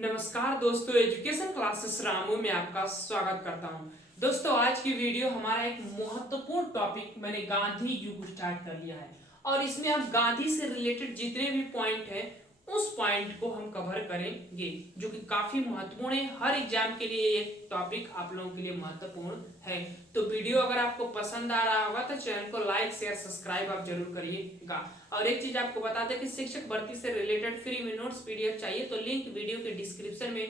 नमस्कार दोस्तों, education classes Ramu में आपका स्वागत करता हूं। दोस्तों, आज की वीडियो हमारा एक महत्वपूर्ण टॉपिक मैंने गांधी युग स्टार्ट कर लिया है और इसमें हम गांधी से रिलेटेड जितने भी पॉइंट हैं उस पॉइंट को हम कवर करेंगे, जो कि काफी महत्वपूर्ण है। हर एग्जाम के लिए ये टॉपिक आप लोगों के लिए महत्वपूर्ण है। तो वीडियो अगर आपको पसंद आ रहा होगा तो चैनल को लाइक शेयर सब्सक्राइब आप जरूर करिएगा। और एक चीज आपको बता दें कि शिक्षक भर्ती से रिलेटेड फ्री में नोट्स पीडीएफ चाहिए तो लिंक वीडियो के डिस्क्रिप्शन में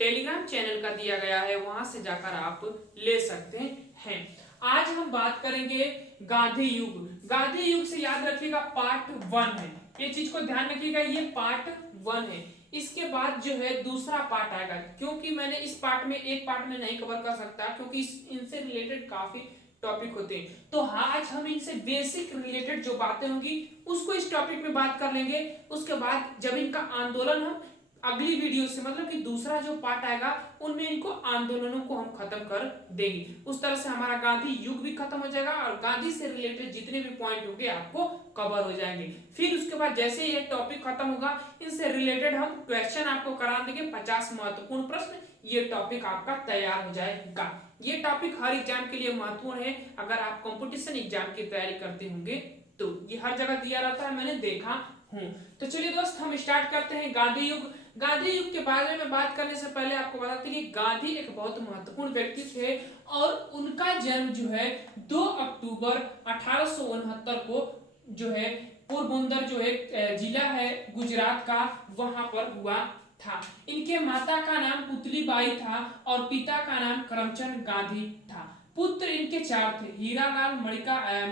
टेलीग्राम चैनल का दिया गया है, वहां से जाकर आप ले सकते हैं। आज हम बात करेंगे गांधी युग। गांधी युग से याद रखिएगा पार्ट 1 है, ये चीज को ध्यान रखिएगा, ये पार्ट 1 है। इसके बाद जो है दूसरा पार्ट आएगा, क्योंकि मैंने इस पार्ट में एक पार्ट में नहीं कवर कर सकता क्योंकि इनसे रिलेटेड काफी टॉपिक होते हैं। तो आज हम इनसे बेसिक रिलेटेड जो बातें होंगी उसको इस टॉपिक में बात कर लेंगे। उसके बाद जब इनका आंदोलन हम अगली वीडियो से, मतलब कि दूसरा जो पार्ट आएगा उनमें इनको आंदोलनों को हम खत्म कर देंगे। उस तरह से हमारा गांधी युग भी खत्म हो जाएगा और गांधी से रिलेटेड जितने भी पॉइंट होंगे आपको कवर हो जाएंगे। फिर उसके बाद जैसे ये टॉपिक खत्म होगा इनसे रिलेटेड हम क्वेश्चन आपको करा देंगे, 50 महत्वपूर्ण प्रश्न, ये टॉपिक आपका तैयार हो जाएगा। ये टॉपिक हर एग्जाम के लिए महत्वपूर्ण है। अगर आप कंपटीशन एग्जाम की तैयारी करते होंगे तो ये हर जगह दिया रहता है, मैंने देखा हूं। तो चलिए दोस्त, हम स्टार्ट करते हैं गांधी युग। गांधी युग के बारे में बात करने से पहले आपको बताते हैं कि गांधी एक बहुत महत्वपूर्ण व्यक्ति थे और उनका जन्म जो है 2 अक्टूबर 1869 को जो है पोरबंदर जो है जिला है गुजरात का, वहां पर हुआ था। इनके माता का नाम पुतलीबाई था और पिता का नाम करमचंद गांधी था। पुत्र इनके 4 थे, हीरालाल,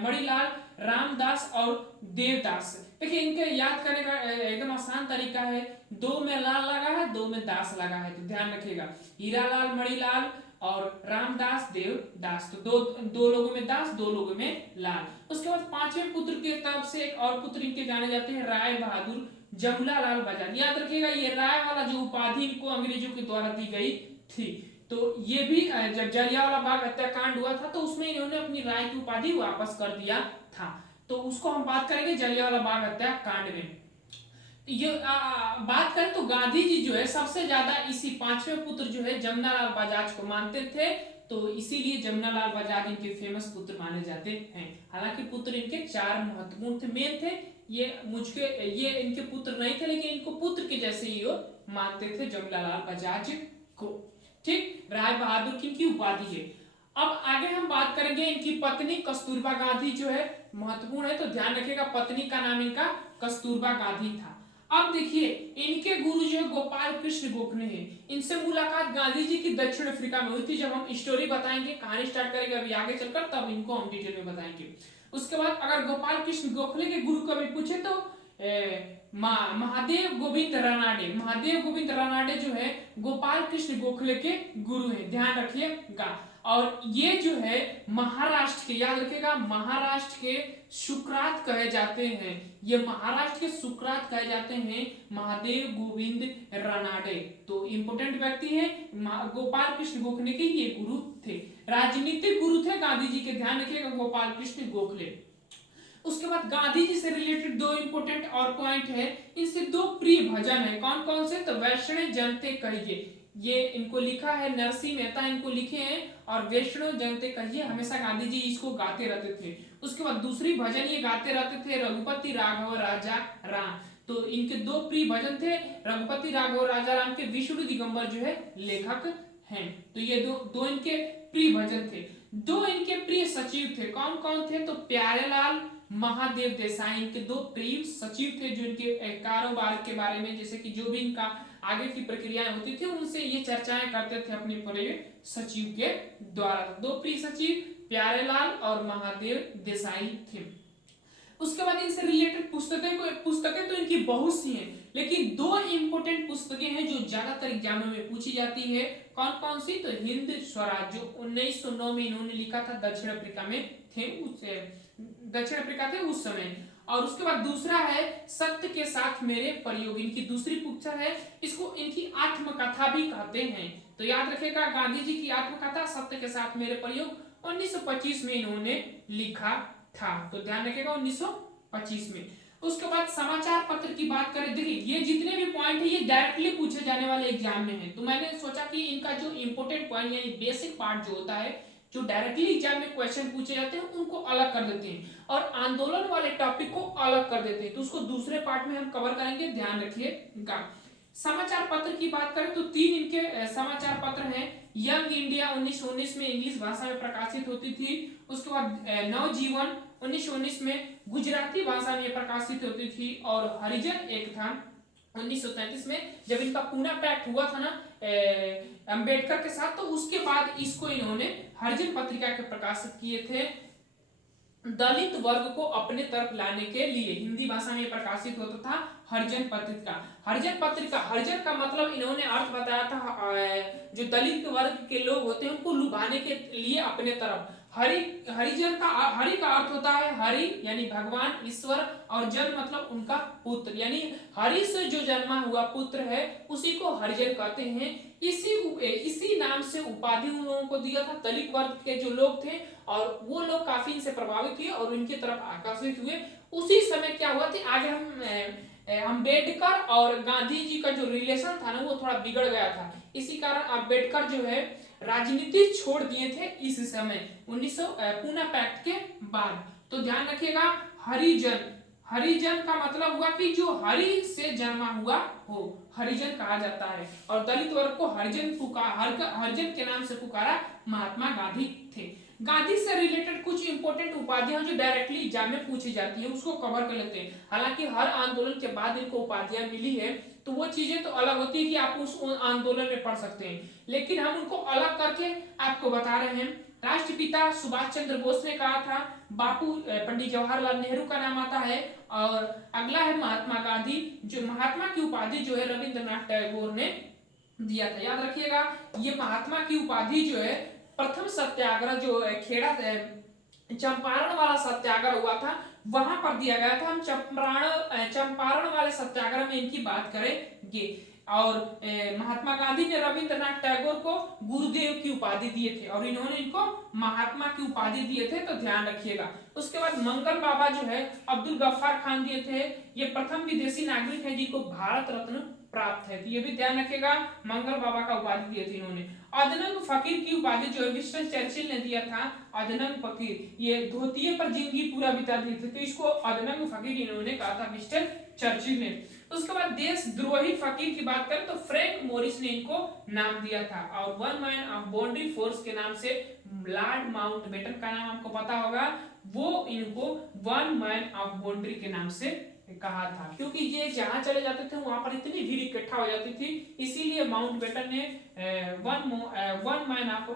मणिलाल, रामदास और देवदास। देखिए इनके याद करने का एकदम आसान तरीका है, 2 में लाल लगा है, 2 में दास लगा है, तो ध्यान रखिएगा। हीरालाल, मणिलाल और रामदास, देवदास, तो दो लोगों में दास, 2 लोगों में लाल। उसके बाद 5वें पुत्र के तरफ से एक और पुत्र इनके जाने जाते हैं, राय बहादुर जमनालाल बजाज। याद रखिएगा ये राय वाला जो उपाधि इनको अंग्रेजों के द्वारा दी गई थी। तो ये भी जब जलियांवाला बाग हत्याकांड हुआ था तो उसमें इन्होंने अपनी राय की उपाधि वापस कर दिया था। तो उसको हम बात करेंगे जलियांवाला बाग हत्याकांड में। ये बात करें तो गांधी जी जो है सबसे ज्यादा इसी 5वें पुत्र जो है जमनालाल बजाज को मानते थे, तो इसीलिए जमनालाल बजाज इनके फेमस पुत्र माने जाते हैं। हालांकि पुत्र इनके 4 महत्वपूर्ण थे, मेन थे। ये इनके पुत्र नहीं थे, लेकिन इनको पुत्र के जैसे ही वो मानते थे जमनालाल बजाज को। ठीक, राय बहादुर की इनकी उपाधि है। अब आगे हम बात करेंगे इनकी पत्नी कस्तूरबा गांधी जो है महत्वपूर्ण है, तो ध्यान रखिएगा पत्नी का नाम इनका कस्तूरबा गांधी था। अब देखिए इनके गुरु जो है गोपाल कृष्ण गोखले हैं। इनसे मुलाकात गांधी जी की दक्षिण अफ्रीका में हुई थी। जब हम स्टोरी बताएंगे, कहानी स्टार्ट करेंगे अभी आगे चलकर, तब इनको हम डिटेल में बताएंगे। उसके बाद अगर गोपाल कृष्ण गोखले के गुरु कभी पूछे तो महादेव गोविंद रानाडे जो है गोपाल कृष्ण गोखले के गुरु हैं, ध्यान रखिएगा। और ये जो है महाराष्ट्र के, याद रखिएगा, महाराष्ट्र के सुकरात कहे जाते हैं। ये महाराष्ट्र के सुकरात कहे जाते हैं महादेव गोविंद रानाडे। तो इंपोर्टेंट व्यक्ति है, गोपाल कृष्ण गोखले के ये गुरु थे, राजनीतिक गुरु थे गांधी जी के, ध्यान रखिएगा गोपाल कृष्ण गोखले। उसके बाद गांधी जी से रिलेटेड 2 इंपोर्टेंट और पॉइंट है, इनसे 2 प्रिय भजन है। कौन कौन से? तो वैष्णव जनते कहिए, ये इनको लिखा है नरसिंह मेहता, इनको लिखे हैं, और वैष्णव जनते कहिए हमेशा गांधी जी इसको गाते रहते थे। उसके बाद दूसरी भजन ये गाते रहते थे, रघुपति राघव राजा राम। तो इनके 2 प्रिय भजन थे, रघुपति राघव राजा राम के विष्णु दिगंबर जो है लेखक हैं। तो ये दो इनके प्रिय भजन थे। 2 इनके प्रिय सचिव थे, कौन कौन थे? तो प्यारेलाल महादेव देसाई इनके 2 प्रिय सचिव थे, जो इनके कारोबार के बारे में, जैसे कि जो भी इनका आगे की प्रक्रियाएं होती थी उनसे ये चर्चाएं करते थे अपने प्रिय सचिव के द्वारा। 2 प्रिय सचिव प्यारेलाल और महादेव देसाई थे। उसके बाद इनसे रिलेटेड पुस्तकें तो इनकी बहुत सी हैं, लेकिन 2 इंपोर्टेंट पुस्तकें हैं जो ज्यादातर एग्जामों में पूछी जाती है। कौन कौन सी? तो हिंद स्वराज जो 1909 में इन्होंने लिखा था, दक्षिण अफ्रीका थे उस समय। और उसके बाद दूसरा है सत्य के साथ मेरे प्रयोग, इनकी दूसरी पुस्तक है, इसको इनकी आत्मकथा भी कहते हैं। तो याद रखिएगा गांधी जी की आत्मकथा सत्य के साथ मेरे प्रयोग 1925 में इन्होंने लिखा था, तो ध्यान रखिएगा 1925 में। उसके बाद समाचार पत्र की बात करें, देखिए ये जितने भी पॉइंट है ये डायरेक्टली पूछे जाने वाले एग्जाम में है, तो मैंने सोचा कि इनका जो इंपोर्टेंट पॉइंट यानी बेसिक पार्ट जो होता है, जो डायरेक्टली एग्जाम में क्वेश्चन पूछे जाते हैं उनको अलग कर देते हैं और आंदोलन वाले टॉपिक को अलग कर देते हैं, तो उसको दूसरे पार्ट में हम कवर करेंगे, ध्यान रखिए इनका। समाचार पत्र की बात करें तो 3 इनके समाचार पत्र हैं। यंग इंडिया 1919 में इंग्लिश भाषा में प्रकाशित होती थी। उसके बाद नवजीवन 1919 में गुजराती भाषा में प्रकाशित होती थी। और हरिजन एक था 1933 में, जब इनका पूना पैक्ट हुआ था ना अंबेडकर के साथ, तो उसके बाद इसको इन्होंने हरिजन पत्रिका के प्रकाशित किए थे दलित वर्ग को अपने तरफ लाने के लिए। हिंदी भाषा में प्रकाशित होता था हरिजन पत्रिका। हरिजन का मतलब इन्होंने अर्थ बताया था, जो दलित वर्ग के लोग होते हैं उनको लुभाने के लिए अपने तरफ। हरिजन का हरि का अर्थ होता है हरि यानी भगवान ईश्वर, और जन मतलब उनका पुत्र, यानी हरि से जो जन्मा हुआ पुत्र है उसी को हरिजन कहते हैं। इसी नाम से उपाधि उन लोगों को दिया था। दलित वर्ग के जो लोग थे और वो लोग काफी इनसे प्रभावित हुए और उनकी तरफ आकर्षित हुए। उसी समय क्या हुआ था, आगे हम अम्बेडकर और गांधी जी का जो रिलेशन था ना वो थोड़ा बिगड़ गया था। इसी कारण अम्बेडकर जो है राजनीति छोड़ दिए थे इस समय 1900 पूना पैक्ट के बाद। तो ध्यान रखिएगा, हरिजन का मतलब हुआ कि जो हरि से जन्मा हुआ हो, हरिजन कहा जाता है। और दलित वर्ग को हरिजन के नाम से पुकारा महात्मा गांधी थे। गांधी से रिलेटेड कुछ इंपॉर्टेंट उपाधियां जो डायरेक्टली एग्जाम में पूछी जाती है उसको कवर कर लेते हैं। हालांकि हर आंदोलन के बाद इनको उपाधियां मिली है, तो वो चीजें तो अलग होती है कि आप उस आंदोलन में पढ़ सकते हैं, लेकिन हम उनको अलग करके आपको बता रहे हैं। राष्ट्रपिता सुभाष चंद्र बोस ने कहा था, बापू पंडित जवाहरलाल नेहरू का नाम आता है, और अगला है महात्मा गांधी। जो महात्मा की उपाधि जो है रविंद्रनाथ टैगोर ने दिया था, याद रखिएगा। ये महात्मा की उपाधि जो है प्रथम सत्याग्रह जो खेड़ा चंपारण वाला सत्याग्रह हुआ था वहां पर दिया गया था। हम चंपारण वाले सत्याग्रह में इनकी बात करेंगे। और महात्मा गांधी ने रविंद्रनाथ टैगोर को गुरुदेव की उपाधि दिए थे और इन्होंने इनको महात्मा की उपाधि दिए थे, तो ध्यान रखिएगा। उसके बाद मंगल बाबा जो है अब्दुल गफ्फार खान दिए थे। ये प्रथम विदेशी नागरिक है जिनको भारत रत्न प्राप्त है, तो ये भी ध्यान रखिएगा, मंगल बाबा का उपाधि दिए थे इन्होंने। अदनंग फकीर की उपाधि जो है विंस्टन चर्चिल ने दिया था। अदनंग फकीर, ये धोतिये पर जिंदगी पूरा बिता दिए थे, तो इसको अदनंग फकीर इन्होंने कहा था विंस्टन चर्चिल ने। उसके बाद देशद्रोही फकीर की बात करें तो फ्रैंक मोरिस ने इनको नाम दिया था। और one man of boundary force के नाम से लॉर्ड माउंटबेटन का नाम आपको पता होगा, वो इनको वन मैन ऑफ बाउंड्री के नाम से कहा था, क्योंकि ये जहां चले जाते थे वहां पर इतनी भीड़ इकट्ठा हो जाती थी, इसीलिए माउंटबेटन ने one man of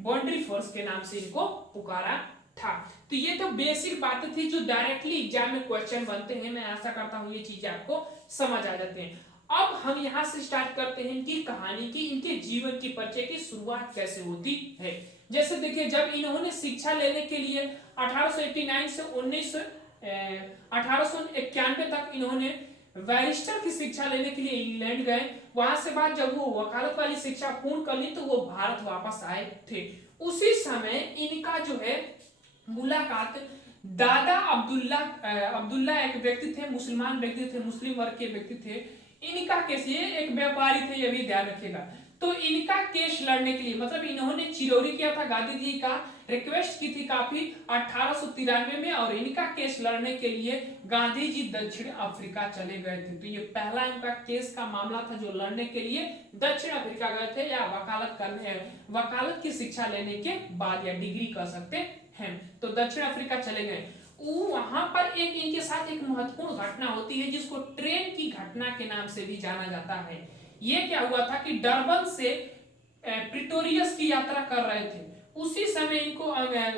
boundary force के नाम से इनको पुकारा था। तो ये तो बेसिक बातें थी जो डायरेक्टली एग्जाम में क्वेश्चन बनते हैं। मैं आशा करता हूं ये चीजें आपको समझ आ जाते हैं। अब हम यहाँ से स्टार्ट करते हैं इनकी कहानी की, इनके जीवन की परिचय की शुरुआत कैसे होती है। जैसे देखिए, जब इन्होंने शिक्षा लेने के लिए 1889 से 1891 तक इन्होंने बैरिस्टर की शिक्षा लेने के लिए इंग्लैंड गए। वहां से बाद जब वो वकालत वाली शिक्षा पूर्ण कर ली तो वो भारत वापस आए थे। उसी समय इनका जो है मुलाकात दादा अब्दुल्ला एक व्यक्ति थे, मुसलमान व्यक्ति थे, मुस्लिम वर्ग के व्यक्ति थे। इनका केस, ये एक व्यापारी थे, ये भी ध्यान रखिएगा। तो इनका केस लड़ने के लिए, मतलब इन्होंने चिरौरी किया था, गांधी जी का रिक्वेस्ट की थी काफी 1893 में, और इनका केस लड़ने के लिए गांधी जी दक्षिण अफ्रीका चले गए थे। तो ये पहला इनका केस का मामला था जो लड़ने के लिए दक्षिण अफ्रीका गए थे, या वकालत की शिक्षा लेने के बाद, या डिग्री कह सकते हैं। तो दक्षिण अफ्रीका चले गए। वहां पर इनके साथ एक महत्वपूर्ण घटना होती है जिसको ट्रेन की घटना के नाम से भी जाना जाता है। ये क्या हुआ था कि डरबन से प्रिटोरियस की यात्रा कर रहे थे। उसी समय इनको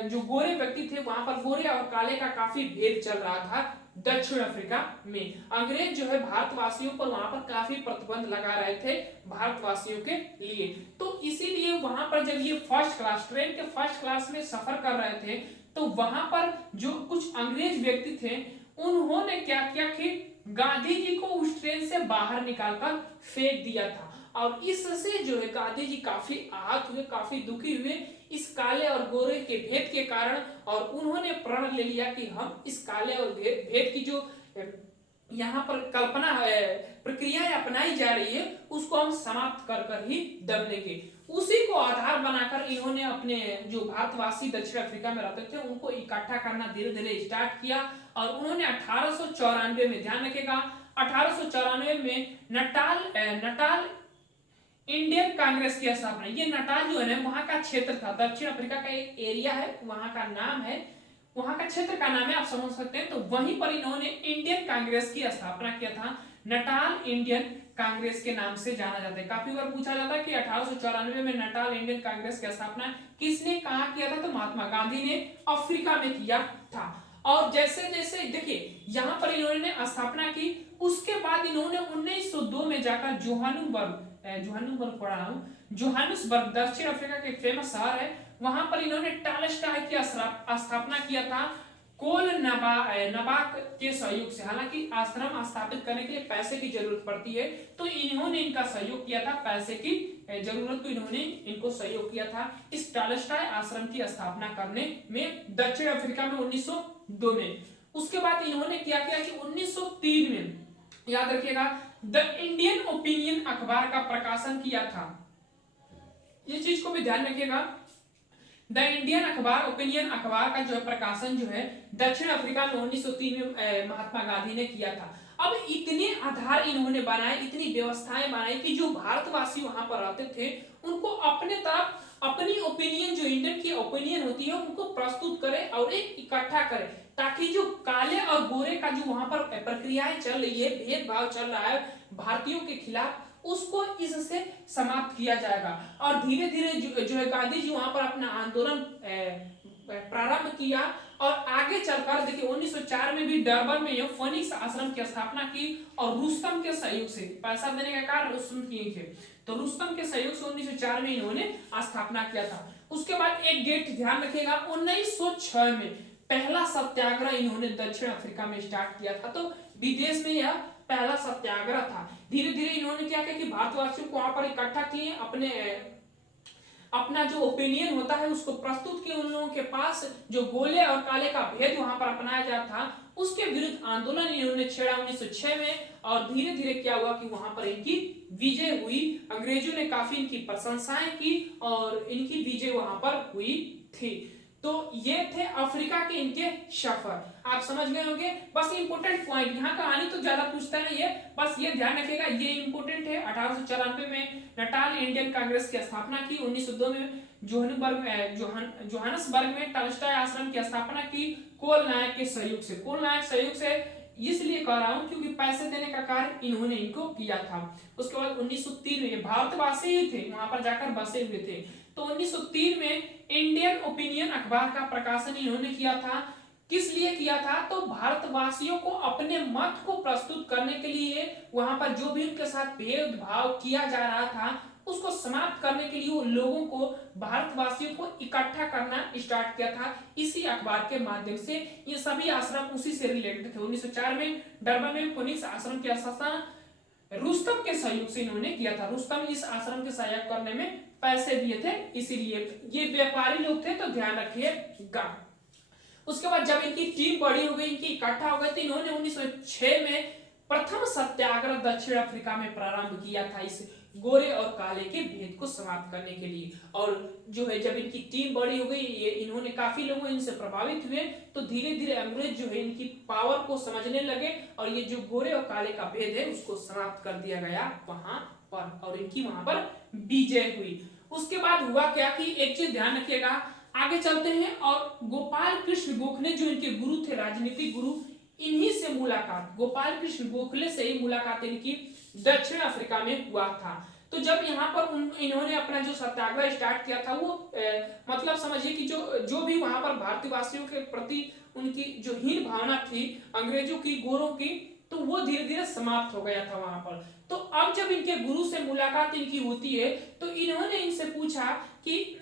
जो गोरे व्यक्ति थे, वहां पर गोरे और काले का काफी भेद चल रहा था दक्षिण अफ्रीका में। अंग्रेज जो है भारतवासियों पर वहां पर काफी प्रतिबंध लगा रहे थे भारतवासियों के लिए। तो इसीलिए वहां पर जब ये ट्रेन के फर्स्ट क्लास में सफर कर रहे थे, तो वहां पर जो कुछ अंग्रेज व्यक्ति थे उन्होंने क्या किया कि गांधी जी को उस ट्रेन से बाहर निकालकर फेंक दिया था। और इससे जो है गांधी जी काफी आहत हुए, काफी दुखी हुए इस काले और गोरे के भेद के कारण, और उन्होंने प्रण ले लिया कि हम इस काले और भेद की जो यहाँ पर कल्पना प्रक्रियाएं अपनाई जा रही है, उसको हम समाप्त कर कर ही दम देंगे। उसी को आधार बनाकर इन्होंने अपने जो भारतवासी दक्षिण अफ्रीका में रहते थे उनको इकट्ठा करना धीरे धीरे स्टार्ट किया और उन्होंने 1894 में, ध्यान रखिएगा, 1894 में नटाल इंडियन कांग्रेस की स्थापना। ये नटाल जो है ना वहां का क्षेत्र था, दक्षिण अफ्रीका का एक एरिया है, वहां का नाम है, वहां का क्षेत्र का नाम है, आप समझ सकते हैं। तो वहीं पर इन्होंने इंडियन कांग्रेस की स्थापना किया था। नटाल इंडियन कांग्रेस के नाम से जाना जाता है। काफी बार पूछा जाता है कि 1894 में नटाल इंडियन कांग्रेस की स्थापना किसने कहां किया था, तो महात्मा गांधी ने अफ्रीका में किया था। और जैसे जैसे देखिए यहां पर इन्होंने स्थापना की, उसके बाद इन्होंने 1902 में जाकर जोहानिसबर्ग पढ़ा हूं, जोहानिसबर्ग दक्षिण अफ्रीका के फेमस शहर है, वहां पर इन्होंने टॉलस्टॉय की स्थापना किया था कोल नबाक के सहयोग से। हालांकि आश्रम स्थापित करने के लिए पैसे की जरूरत पड़ती है, तो इन्होंने इनका सहयोग किया था, पैसे की जरूरत को इन्होंने इनको सहयोग किया था इस टॉलस्टॉय आश्रम की स्थापना करने में दक्षिण अफ्रीका में 1902 में। उसके बाद इन्होंने क्या किया कि 1903 में, याद रखिएगा, द इंडियन ओपिनियन अखबार का प्रकाशन किया था। ये चीज को भी ध्यान रखिएगा, द इंडियन अखबार, ओपिनियन अखबार का जो है प्रकाशन जो है दक्षिण अफ्रीका में 1903 में महात्मा गांधी ने किया था। अब इतने आधार इन्होंने बनाए, इतनी व्यवस्थाएं बनाई कि जो भारतवासी वहां पर रहते थे उनको अपने तरफ अपनी ओपिनियन, जो इंडियन की ओपिनियन होती है, उनको प्रस्तुत करे और एक इकट्ठा करे, ताकि जो काले और गोरे का जो वहां पर प्रक्रियाएं चल रही है, भेदभाव चल रहा है भारतीयों के खिलाफ, उसको इससे समाप्त किया जाएगा। और धीरे धीरे जो है गांधी जी वहां पर अपना आंदोलन प्रारंभ किया और आगे चलकर देखिए 1904 में भी डरबन में फोनिक्स आश्रम की स्थापना की और रुस्तम के सहयोग से, पैसा देने का कार्य रुस्तम किए थे, तो रुस्तम के सहयोग से 1904 में इन्होंने स्थापना किया था। उसके बाद एक डेट ध्यान रखिएगा, 1906 में पहला सत्याग्रह इन्होंने दक्षिण अफ्रीका में स्टार्ट किया था। तो विदेश में यह पहला सत्याग्रह था। धीरे धीरे इन्होंने क्या किया कि भारतवासियों को वहां पर इकट्ठा किए, अपना जो ओपिनियन होता है उसको प्रस्तुत किए उन लोगों के पास, जो गोले और काले का भेद वहां पर अपनाया जाता था, उसके विरुद्ध आंदोलन इन्होंने छेड़ा 1906 में। और धीरे धीरे क्या हुआ कि वहां पर इनकी विजय हुई, अंग्रेजों ने काफी इनकी प्रशंसाएं की और इनकी विजय वहां पर हुई थी। तो ये थे अफ्रीका के इनके सफर, आप समझ गए होंगे। बस इंपोर्टेंट पॉइंट, यहाँ कहानी तो ज्यादा पूछता नहीं है, बस ये ध्यान रखिएगा, ये इंपोर्टेंट है। 1894 में नटाल इंडियन कांग्रेस की स्थापना की, 1902 में जोहानिसबर्ग में टॉलस्टॉय आश्रम की स्थापना की कोल नायक के सहयोग से। कोल नायक सहयोग से इसलिए कह रहा हूं क्योंकि पैसे देने का कार्य इन्होंने इनको किया था। उसके बाद 1903 में भारतवासी ही थे, वहां पर जाकर बसे हुए थे, तो 1903 में इंडियन ओपिनियन अखबार का प्रकाशन इन्होंने किया था। किस लिए किया था, तो भारतवासियों को अपने मत को प्रस्तुत करने के लिए, वहां पर जो भी उनके साथ भेदभाव किया जा रहा था उसको समाप्त करने के लिए वो लोगों को, भारतवासियों को इकट्ठा करना स्टार्ट किया था इसी अखबार के माध्यम से। ये सभी आश्रम उसी से रिलेटेड थे। 1904 में डरबन में फोनिक्स आश्रम की स्थापना रुस्तम के सहयोग से इन्होंने किया था। रुस्तम इस आश्रम के सहयोग करने में पैसे दिए थे, इसीलिए ये व्यापारी लोग थे, तो ध्यान रखिएगा। उसके बाद जब इनकी टीम बड़ी हो गई, इनकी इकट्ठा हो गई, तो इन्होंने 1906 में प्रथम सत्याग्रह दक्षिण अफ्रीका में प्रारंभ किया था इस गोरे और काले के भेद को समाप्त करने के लिए। और जो है जब इनकी टीम बड़ी हो गई, ये इन्होंने काफी लोगों इनसे प्रभावित हुए, तो धीरे धीरे अंग्रेज जो है इनकी पावर को समझने लगे और ये जो गोरे और काले का भेद है उसको समाप्त कर दिया गया वहां पर, और इनकी वहां पर विजय हुई। उसके बाद हुआ क्या कि एक चीज ध्यान रखिएगा, आगे चलते हैं, और गोपाल कृष्ण गोखले जो इनके गुरु थे, राजनीतिक गुरु, इन्हीं से मुलाकात, गोपाल कृष्ण गोखले से ही मुलाकात इनकी दक्षिण अफ्रीका में हुआ था। तो जब यहाँ पर इन्होंने अपना जो सत्याग्रह स्टार्ट किया था, वो मतलब समझिए कि जो भी वहां पर भारतीयवासियों के प्रति उनकी जो हीन भावना थी अंग्रेजों की, गोरों की, तो वो धीरे धीरे समाप्त हो गया था वहां पर। तो अब जब इनके गुरु से मुलाकात इनकी होती है, तो इन्होंने इनसे पूछा कि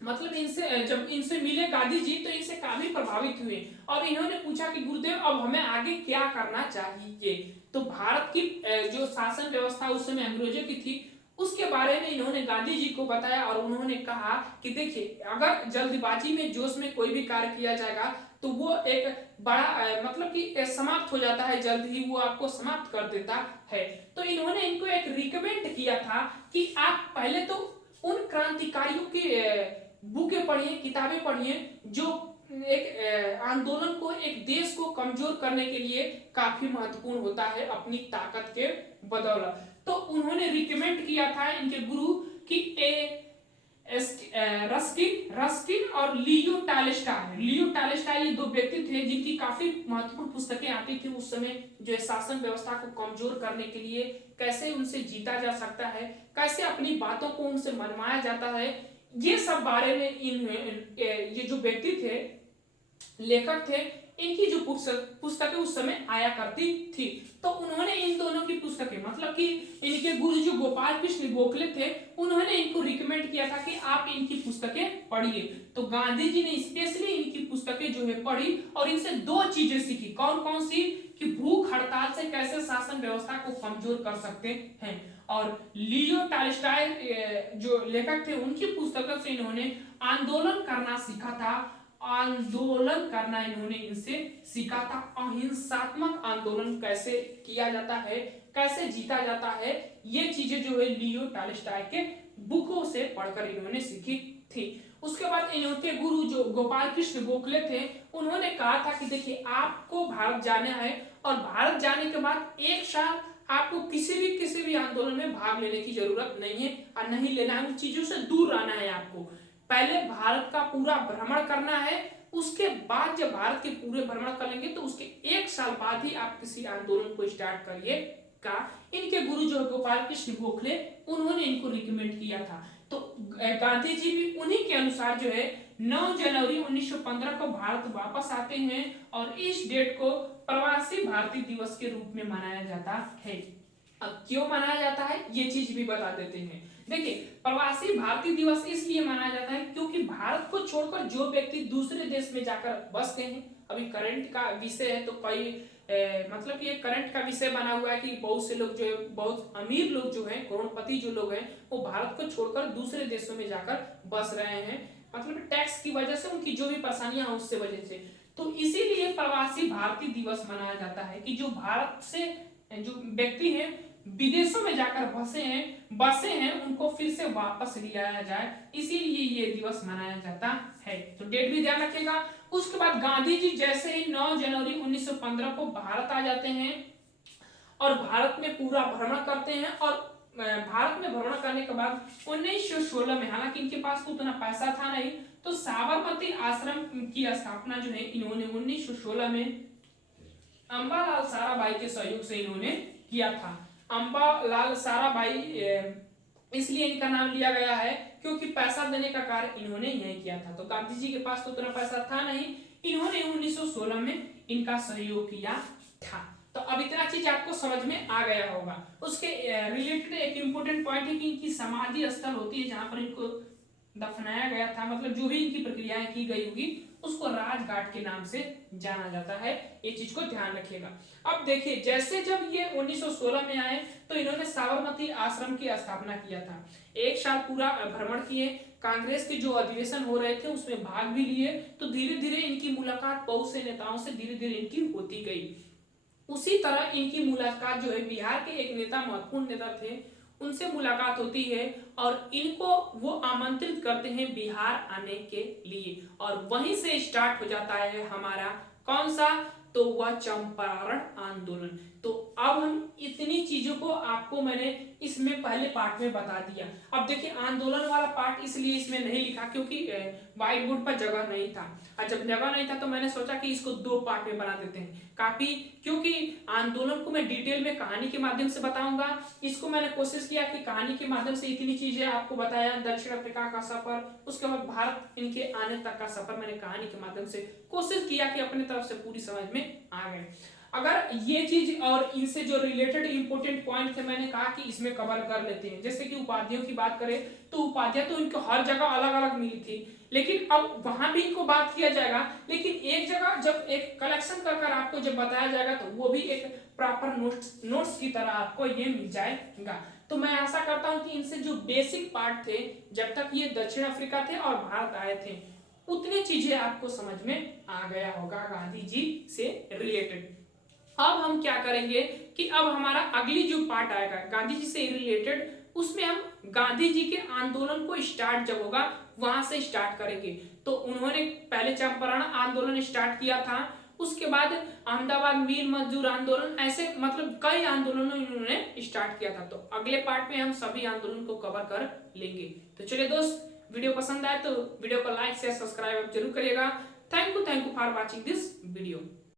मतलब इनसे जब इनसे मिले गांधी जी, तो इनसे काफी प्रभावित हुए और इन्होंने पूछा कि गुरुदेव अब हमें आगे क्या करना चाहिए। तो भारत की जो शासन व्यवस्था उस समय अंग्रेजों की थी, उसके बारे में इन्होंने गांधी जी को बताया और उन्होंने कहा कि देखिए, अगर जल्दबाजी में, जोश में कोई भी कार्य किया जाएगा तो वो एक बड़ा मतलब कि समाप्त हो जाता है, जल्द ही वो आपको समाप्त कर देता है। तो इन्होंने इनको एक रिकमेंड किया था कि आप पहले तो उन क्रांतिकारियों की बुकें पढ़िए, किताबें पढ़िए जो एक आंदोलन को, एक देश को कमजोर करने के लिए काफी महत्वपूर्ण होता है अपनी ताकत के बदौलत। तो उन्होंने रिकमेंड किया था इनके गुरु कि रस्किन और लियो टालेस्टाय, ये दो व्यक्ति थे जिनकी काफी महत्वपूर्ण पुस्तकें आती थी उस समय, जो शासन व्यवस्था को कमजोर करने के लिए कैसे उनसे जीता जा सकता है, कैसे अपनी बातों को उनसे मनवाया जाता है, ये सब बारे में ये जो व्यक्ति थे, लेखक थे, इनकी जो पुस्तकें उस समय आया करती थी। तो उन्होंने इन दोनों की पुस्तकें, मतलब कि इनके गुरु जो गोपाल कृष्ण गोखले थे, उन्होंने इनको रिकमेंड किया था कि आप इनकी पुस्तकें पढ़िए। तो गांधी जी ने स्पेशली इनकी पुस्तकें जो है पढ़ी और इनसे दो चीजें सीखी। कौन कौन सी? कि भूख हड़ताल से कैसे शासन व्यवस्था को कमजोर कर सकते हैं। और लियो टालस्टॉय जो लेखक थे, उनकी पुस्तकों से इन्होंने आंदोलन करना सीखा था। आंदोलन करना इन्होंने इनसे सीखा था। अहिंसात्मक आंदोलन कैसे किया जाता है, कैसे जीता जाता है, ये चीजें जो है लियो टालस्टॉय के बुकों से पढ़कर इन्होंने सीखी थी। उसके बाद इनके गुरु जो गोपाल कृष्ण गोखले थे, उन्होंने कहा था कि देखिए, आपको भारत जाना है और भारत जाने के बाद एक साल आपको किसी भी आंदोलन में भाग लेने की जरूरत नहीं है और नहीं लेना है, उन चीजों से दूर रहना है। आपको पहले भारत का पूरा भ्रमण करना है, उसके बाद जब भारत के पूरे भ्रमण कर लेंगे तो उसके एक साल बाद ही आप किसी आंदोलन को स्टार्ट करिए का इनके गुरु जो गोपाल कृष्ण गोखले, उन्होंने इनको रिकमेंड किया था। तो गांधी जी भी उन्हीं के अनुसार जो है 9 जनवरी 1915 को भारत वापस आते हैं और इस डेट को प्रवासी भारतीय दिवस के रूप में मनाया जाता है। अब क्यों मनाया जाता है ये चीज भी बता देते हैं। देखिए, प्रवासी भारतीय दिवस इसलिए मनाया जाता है क्योंकि भारत को छोड़कर जो व्यक्ति दूसरे देश में जाकर बस गए हैं, अभी करंट का विषय है तो कई मतलब कि ये करंट का विषय बना हुआ है कि बहुत से लोग जो है, बहुत अमीर लोग जो हैं, करोड़पति जो लोग हैं, वो भारत को छोड़कर दूसरे देशों में जाकर बस रहे हैं, मतलब टैक्स की वजह से, उनकी जो भी परेशानियां हैं उससे वजह से। तो इसीलिए प्रवासी भारतीय दिवस मनाया जाता है कि जो भारत से जो व्यक्ति हैं विदेशों में जाकर बसे हैं उनको फिर से वापस लाया जाए, इसीलिए ये दिवस मनाया जाता है। तो डेट भी ध्यान रखिएगा। उसके बाद गांधी जी जैसे ही 9 जनवरी 1915 को भारत आ जाते हैं और भारत में पूरा भ्रमण करते हैं। और भारत में भ्रमण करने के बाद 1916 में, हालांकि इनके पास तो उतना पैसा था नहीं, तो साबरमती आश्रम की स्थापना जो है इन्होंने 1916 में अंबालाल साराभाई के सहयोग से इन्होंने किया था। अंबालाल साराभाई इसलिए इनका नाम लिया गया है क्योंकि पैसा देने का कार्य इन्होंने यही किया था। तो गांधी जी के पास तो उतना पैसा था नहीं, इन्होंने 1916 में इनका सहयोग किया था। तो अब इतना चीज आपको समझ में आ गया होगा। उसके रिलेटेड एक इंपॉर्टेंट पॉइंट है कि इनकी समाधि स्थल होती है जहां पर इनको दफनाया गया था, मतलब जो भी इनकी प्रक्रियाएं की गई होगी उसको राजघाट के नाम से जाना जाता है, ये चीज को ध्यान रखिएगा। अब देखिए, जैसे जब ये 1916 में आए तो इन्होंने साबरमती आश्रम की स्थापना किया था। एक साल पूरा भ्रमण किए, कांग्रेस के जो अधिवेशन हो रहे थे उसमें भाग भी लिए। तो धीरे धीरे इनकी मुलाकात बहुत से नेताओं से धीरे धीरे इनकी होती गई। उसी तरह इनकी मुलाकात जो है बिहार के एक नेता, महत्वपूर्ण नेता थे, उनसे मुलाकात होती है और इनको वो आमंत्रित करते हैं बिहार आने के लिए। और वहीं से स्टार्ट हो जाता है हमारा कौन सा? तो वह चंपारण आंदोलन। तो अब हम इतनी चीजों को आपको मैंने इसमें पहले पार्ट में बता दिया। अब देखिए, आंदोलन वाला पार्ट इसलिए इसमें नहीं लिखा क्योंकि व्हाइट बोर्ड पर जगह नहीं था, और जब जगह नहीं था तो मैंने सोचा कि इसको 2 पार्ट में बना देते हैं काफी, क्योंकि आंदोलन को मैं डिटेल में कहानी के माध्यम से बताऊंगा। इसको मैंने कोशिश किया कि कहानी के माध्यम से इतनी चीजें आपको बताया, दक्षिण अफ्रीका का सफर, उसके बाद भारत इनके आने तक का सफर, मैंने कहानी के माध्यम से कोशिश किया कि अपने तरफ से पूरी समझ में आ गए। अगर ये चीज और इनसे जो रिलेटेड इंपॉर्टेंट पॉइंट थे मैंने कहा कि इसमें कवर कर लेते हैं। जैसे कि उपाधियों की बात करें तो उपाधियां तो इनको हर जगह अलग अलग मिली थी, लेकिन अब वहां भी इनको बात किया जाएगा, लेकिन एक जगह जब एक कलेक्शन कर आपको जब बताया जाएगा तो वो भी एक प्रॉपर नोट्स की तरह आपको ये मिल जाएगा। तो मैं आशा करता हूं कि इनसे जो बेसिक पार्ट थे, जब तक ये दक्षिण अफ्रीका थे और भारत आए थे, उतनी चीजें आपको समझ में आ गया होगा गांधी जी से रिलेटेड। अब हम क्या करेंगे कि अब हमारा अगली जो पार्ट आएगा गांधी जी से रिलेटेड, उसमें हम गांधी जी के आंदोलन को स्टार्ट जब होगा वहां से स्टार्ट करेंगे। तो उन्होंने पहले चंपारण आंदोलन स्टार्ट किया था, उसके बाद अहमदाबाद मिल मजदूर आंदोलन, ऐसे मतलब कई आंदोलनों इन्होंने स्टार्ट किया था। तो अगले पार्ट में हम सभी आंदोलन को कवर कर लेंगे। तो चलिए दोस्त, वीडियो पसंद आए तो वीडियो को लाइक शेयर सब्सक्राइब जरूर करिएगा। Thank you for watching this video.